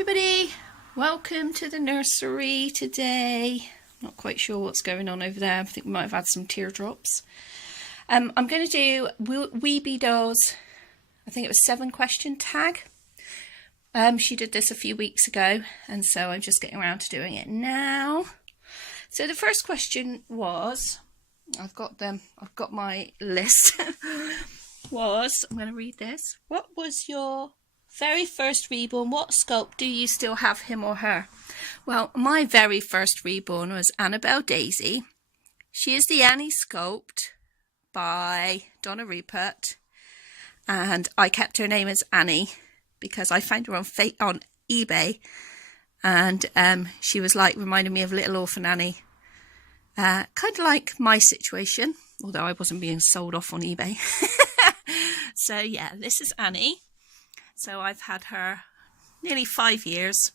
everybody, welcome to the nursery today. Not quite sure what's going on over there. I think we might have had some teardrops. I'm going to do Weebie Dolls. I think it was 7-question tag. She did this a few weeks ago, and so I'm just getting around to doing it now. So the first question was, I've got my list. I'm going to read this. What was your very first reborn? What sculpt do you still have, him or her? Well, my very first reborn was Annabelle Daisy. She is the Annie sculpt by Donna Rupert, and I kept her name as Annie because I found her on eBay, and she was like reminding me of Little Orphan Annie, kind of like my situation, although I wasn't being sold off on eBay. So yeah, this is Annie. So I've had her nearly 5 years,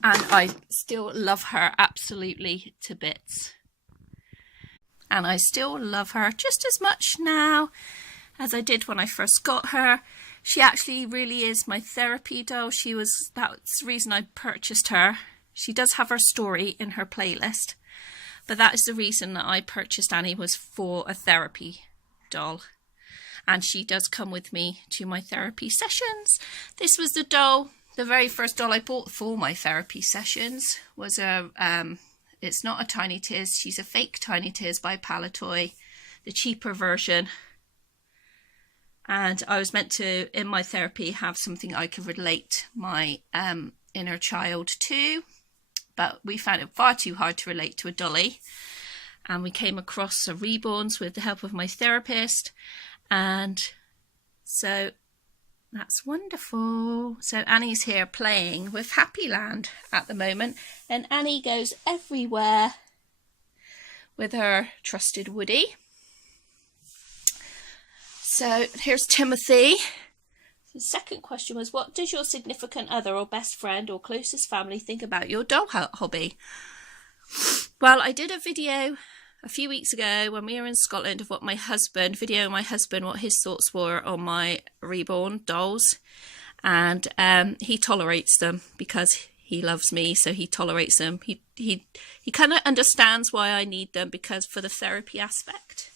and I still love her absolutely to bits. And I still love her just as much now as I did when I first got her. She actually really is my therapy doll. That's the reason I purchased her. She does have her story in her playlist, but that is the reason that I purchased Annie, was for a therapy doll. And she does come with me to my therapy sessions. This was the doll, the very first doll I bought for my therapy sessions. Was it's not a Tiny Tears, she's a fake Tiny Tears by Palatoy, the cheaper version. And I was meant to, in my therapy, have something I could relate my inner child to, but we found it far too hard to relate to a dolly. And we came across a Reborns with the help of my therapist. And so that's wonderful. So Annie's here playing with Happyland at the moment, and Annie goes everywhere with her trusted Woody. So here's Timothy. The second question was, what does your significant other or best friend or closest family think about your doll hobby? Well, I did a video a few weeks ago when we were in Scotland of what my husband what his thoughts were on my Reborn dolls, and he tolerates them because he loves me, so he tolerates them. He kind of understands why I need them, because for the therapy aspect.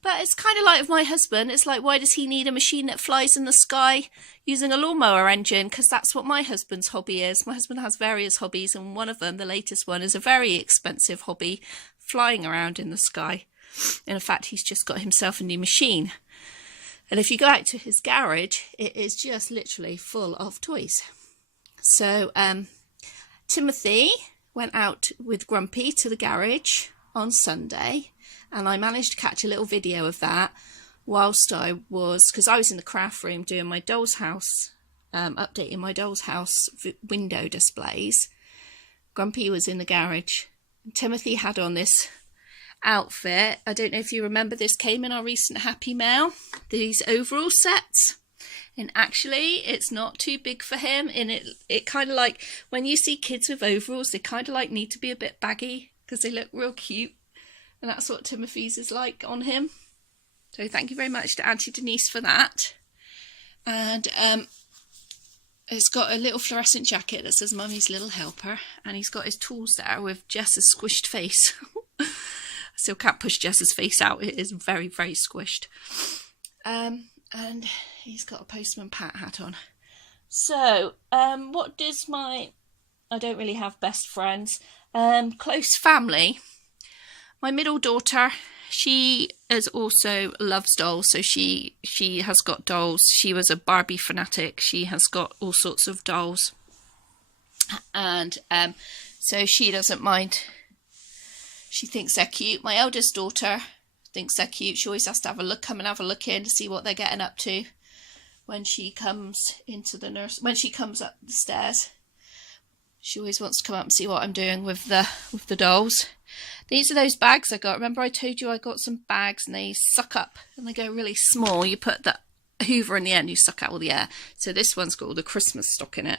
But it's kind of like with my husband, it's like, why does he need a machine that flies in the sky using a lawnmower engine? Because that's what my husband's hobby is. My husband has various hobbies, and one of them, the latest one, is a very expensive hobby, flying around in the sky. And in fact, he's just got himself a new machine. And if you go out to his garage, it is just literally full of toys. So Timothy went out with Grumpy to the garage on Sunday, and I managed to catch a little video of that whilst because I was in the craft room doing my doll's house, updating my doll's house window displays. Grumpy was in the garage. Timothy had on this outfit. I don't know if you remember, this came in our recent Happy Mail, these overall sets. And actually, it's not too big for him. And it kind of like, when you see kids with overalls, they kind of like need to be a bit baggy because they look real cute. And that's what Timothy's is like on him. So thank you very much to Auntie Denise for that. And it's got a little fluorescent jacket that says Mummy's Little Helper. And he's got his tools there with Jess's squished face. I still can't push Jess's face out. It is very, very squished. And he's got a Postman Pat hat on. So, what does I don't really have best friends. Close family. My middle daughter, she also loves dolls, so she has got dolls. She was a Barbie fanatic. She has got all sorts of dolls, and so she doesn't mind. She thinks they're cute. My eldest daughter thinks they're cute. She always has to come and have a look in to see what they're getting up to when she comes into the when she comes up the stairs. She always wants to come up and see what I'm doing with the dolls. These are those bags I got. Remember I told you I got some bags, and they suck up and they go really small. You put the hoover in the end, you suck out all the air. So this one's got all the Christmas stock in it.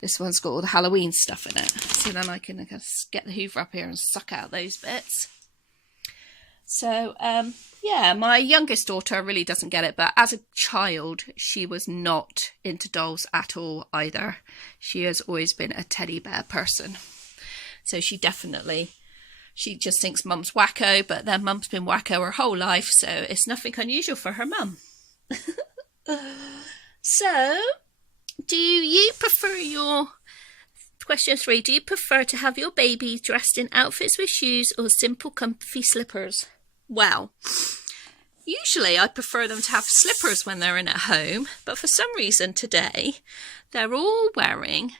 This one's got all the Halloween stuff in it. So then I can get the hoover up here and suck out those bits. So, yeah, my youngest daughter really doesn't get it, but as a child, she was not into dolls at all either. She has always been a teddy bear person. So she just thinks mum's wacko, but then mum's been wacko her whole life, so it's nothing unusual for her mum. So, do you prefer Question 3, do you prefer to have your baby dressed in outfits with shoes or simple comfy slippers? Well, usually I prefer them to have slippers when they're in at home, but for some reason today they're all wearing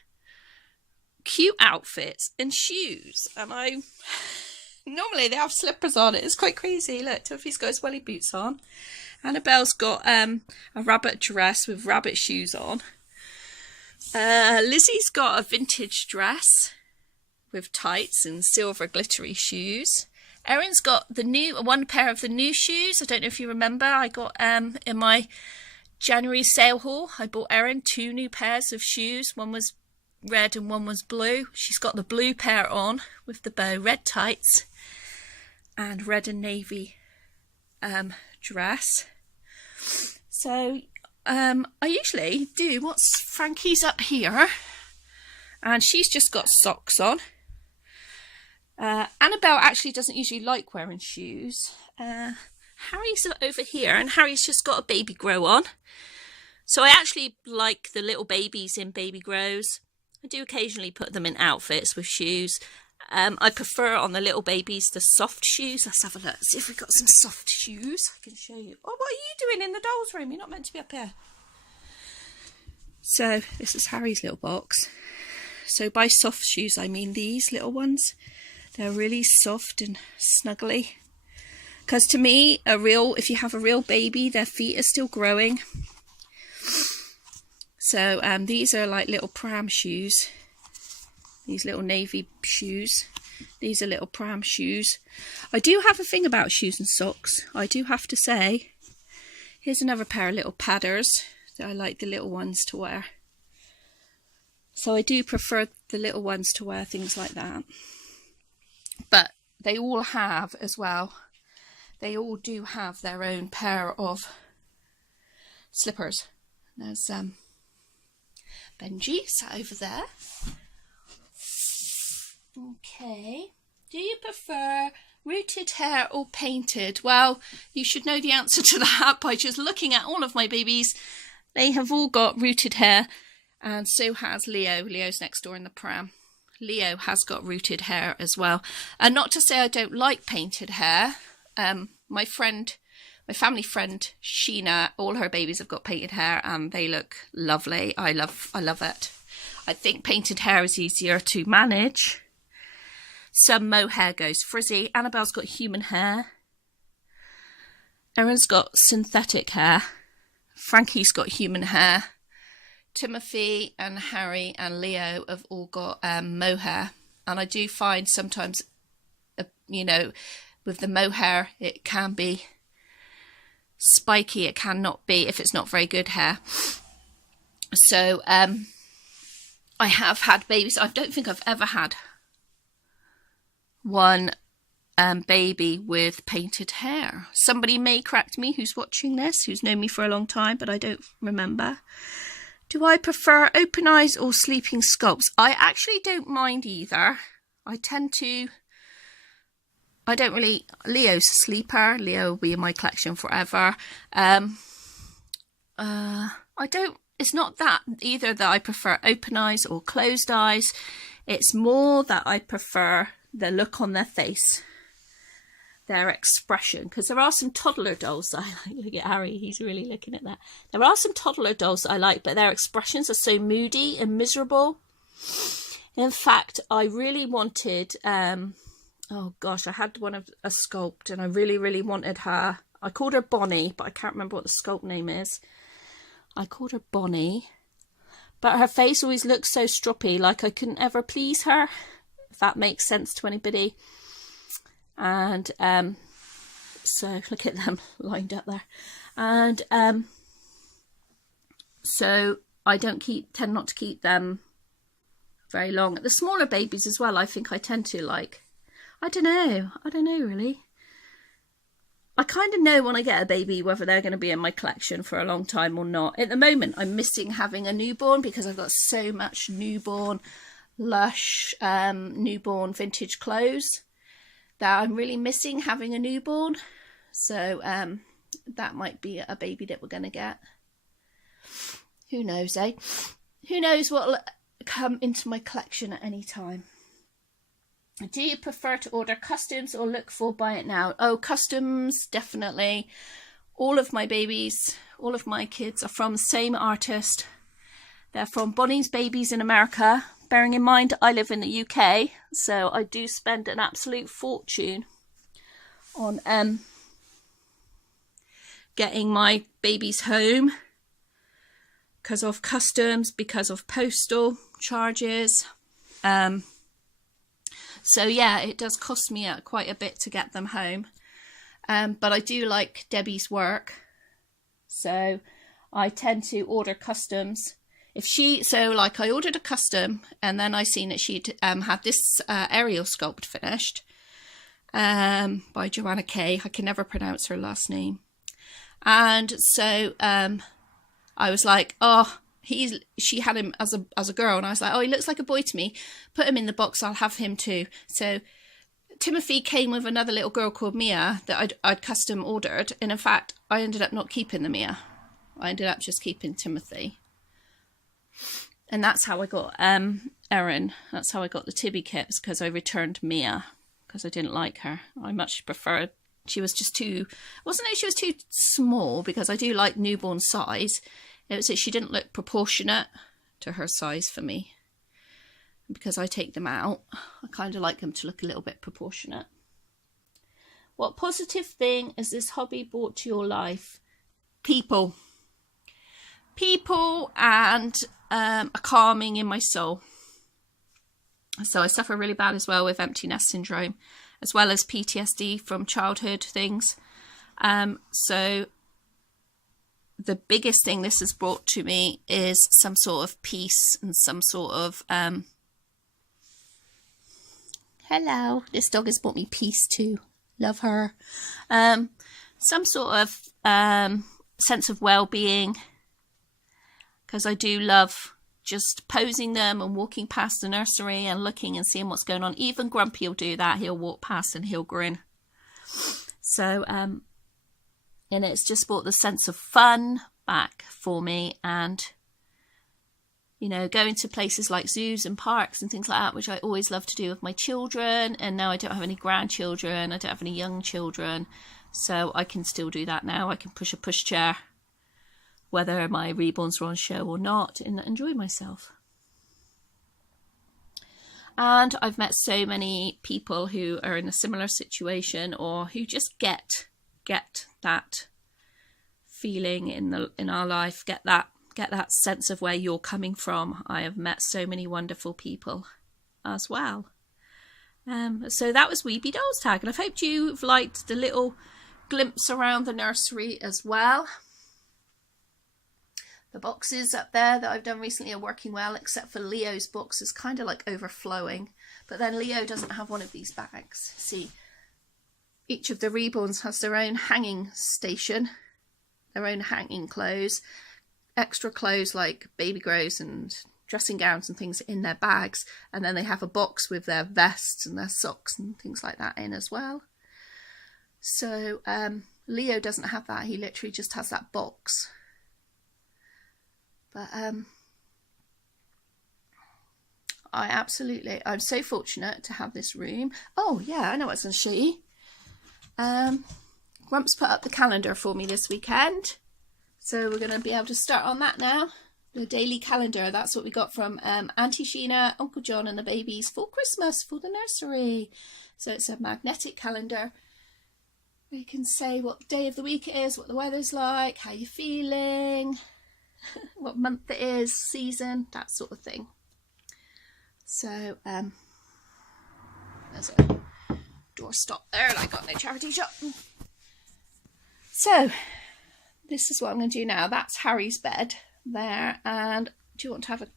cute outfits and shoes, and normally they have slippers on. It's quite crazy. Look, Tuffy's got his welly boots on. Annabelle's got a rabbit dress with rabbit shoes on. Lizzie's got a vintage dress with tights and silver glittery shoes. Erin's got one pair of the new shoes. I don't know if you remember, I got in my January sale haul, I bought Erin 2 new pairs of shoes. One was red and one was blue. She's got the blue pair on with the bow, red tights and red and navy dress. So I usually do what's Frankie's up here, and she's just got socks on. Annabelle actually doesn't usually like wearing shoes. Harry's over here, and Harry's just got a baby grow on. So I actually like the little babies in baby grows. I do occasionally put them in outfits with shoes. I prefer on the little babies the soft shoes. Let's have a look, see if we've got some soft shoes. I can show you. Oh, what are you doing in the doll's room? You're not meant to be up here. So this is Harry's little box. So by soft shoes I mean these little ones. They're really soft and snuggly. Because to me, if you have a real baby, their feet are still growing. So these are like little pram shoes. These little navy shoes. These are little pram shoes. I do have a thing about shoes and socks, I do have to say. Here's another pair of little padders that I like the little ones to wear. So I do prefer the little ones to wear things like that. But they all have as well, they all do have their own pair of slippers. There's Benji sat over there. Okay, do you prefer rooted hair or painted? Well, you should know the answer to that by just looking at all of my babies. They have all got rooted hair, and so has Leo. Leo's next door in the pram. Leo has got rooted hair as well. And not to say I don't like painted hair. My family friend Sheena, all her babies have got painted hair and they look lovely. I love it. I think painted hair is easier to manage. Some mohair goes frizzy. Annabelle's got human hair. Erin's got synthetic hair. Frankie's got human hair. Timothy and Harry and Leo have all got mohair, and I do find sometimes, with the mohair, it can be spiky. It cannot be if it's not very good hair. So I have had babies. I don't think I've ever had one baby with painted hair. Somebody may correct me who's watching this, who's known me for a long time, but I don't remember. Do I prefer open eyes or sleeping sculpts? I actually don't mind either. Leo's a sleeper. Leo will be in my collection forever. It's not that either that I prefer open eyes or closed eyes. It's more that I prefer the look on their face, their expression, because there are some toddler dolls that I like. Look at Harry, he's really looking at that. There are some toddler dolls that I like, but their expressions are so moody and miserable. In fact, I really wanted, oh gosh, I had one of a sculpt and I really, really wanted her. I called her Bonnie, but I can't remember what the sculpt name is. I called her Bonnie, but her face always looks so stroppy, like I couldn't ever please her, if that makes sense to anybody. And so look at them lined up there. And so I tend not to keep them very long. The smaller babies as well, I think I tend to like. I don't know really. I kind of know when I get a baby whether they're going to be in my collection for a long time or not. At the moment, I'm missing having a newborn because I've got so much newborn, lush, newborn vintage clothes that I'm really missing having a newborn. So that might be a baby that we're going to get. Who knows, eh? Who knows what will come into my collection at any time. Do you prefer to order customs or look for buy it now? Oh, customs, definitely. All of my babies, all of my kids are from the same artist. They're from Bonnie's Babies in America. Bearing in mind I live in the UK, so I do spend an absolute fortune on getting my babies home because of customs, because of postal charges. So yeah, it does cost me quite a bit to get them home. But I do like Debbie's work, so I tend to order customs. Like I ordered a custom, and then I seen that she'd had this aerial sculpt finished by Joanna Kay. I can never pronounce her last name. And so I was like, oh, she had him as a girl, and I was like, oh, he looks like a boy to me. Put him in the box, I'll have him too. So Timothy came with another little girl called Mia that I'd custom ordered, and in fact I ended up not keeping the Mia. I ended up just keeping Timothy. And that's how I got Erin. That's how I got the Tibby kits, because I returned Mia because I didn't like her. I much preferred. She was just too. Wasn't it? She was too small, because I do like newborn size. It was that she didn't look proportionate to her size for me. Because I take them out, I kind of like them to look a little bit proportionate. What positive thing has this hobby brought to your life? People. People and a calming in my soul. So I suffer really bad as well with empty nest syndrome, as well as PTSD from childhood things. So the biggest thing this has brought to me is some sort of peace and some sort of hello, this dog has brought me peace too. Love her. Some sort of sense of well-being, because I do love just posing them and walking past the nursery and looking and seeing what's going on. Even Grumpy will do that. He'll walk past and he'll grin. So, and it's just brought the sense of fun back for me, and you know, going to places like zoos and parks and things like that, which I always love to do with my children. And now I don't have any grandchildren, I don't have any young children, so I can still do that now. I can push a pushchair, whether my Reborns are on show or not, and enjoy myself. And I've met so many people who are in a similar situation, or who just get that feeling in our life, get that sense of where you're coming from. I have met so many wonderful people as well. So that was Weebie Dolls tag, and I've hoped you've liked the little glimpse around the nursery as well. The boxes up there that I've done recently are working well, except for Leo's box is kind of like overflowing. But then Leo doesn't have one of these bags. See, each of the Reborns has their own hanging station, their own hanging clothes, extra clothes like baby grows and dressing gowns and things in their bags. And then they have a box with their vests and their socks and things like that in as well. So Leo doesn't have that. He literally just has that box. But I'm so fortunate to have this room. Oh yeah, I know what I was going to show you. Grumps put up the calendar for me this weekend, so we're going to be able to start on that now. The daily calendar, that's what we got from Auntie Sheena, Uncle John and the babies for Christmas for the nursery. So it's a magnetic calendar. You can say what day of the week it is, what the weather's like, how you're feeling, what month it is, season, that sort of thing. So there's a door stop there, and I got no charity shop. So this is what I'm going to do now. That's Harry's bed there, and do you want to have a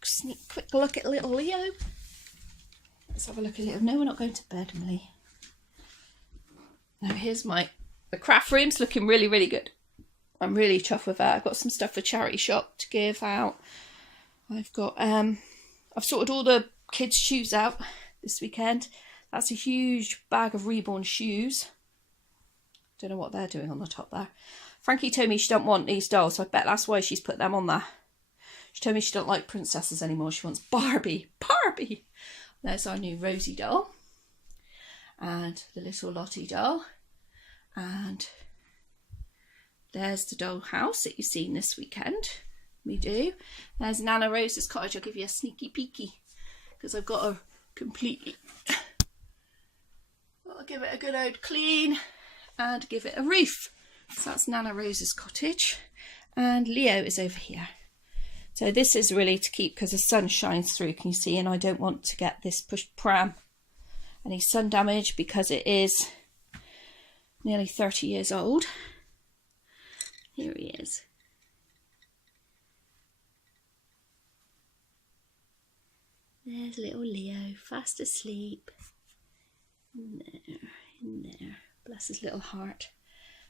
quick look at little Leo? Let's have a look at Leo. No, we're not going to bed, Millie. Now here's my The craft room's looking really, really good. I'm really chuffed with that. I've got some stuff for charity shop to give out. I've got, I've sorted all the kids' shoes out this weekend. That's a huge bag of Reborn shoes. Don't know what they're doing on the top there. Frankie told me she don't want these dolls, so I bet that's why she's put them on there. She told me she don't like princesses anymore. She wants Barbie. Barbie! There's our new Rosie doll. And the little Lottie doll. And there's the doll house that you've seen this weekend. We do. There's Nana Rose's cottage. I'll give you a sneaky peeky because I've got to completely I'll give it a good old clean and give it a roof. So that's Nana Rose's cottage. And Leo is over here. So this is really to keep because the sun shines through, can you see? And I don't want to get this pushed pram any sun damage because it is nearly 30 years old. Here he is. There's little Leo, fast asleep. In there. Bless his little heart.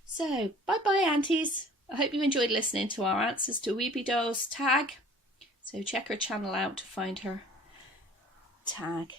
So, bye-bye, aunties. I hope you enjoyed listening to our answers to Weebie Dolls tag. So check her channel out to find her tag.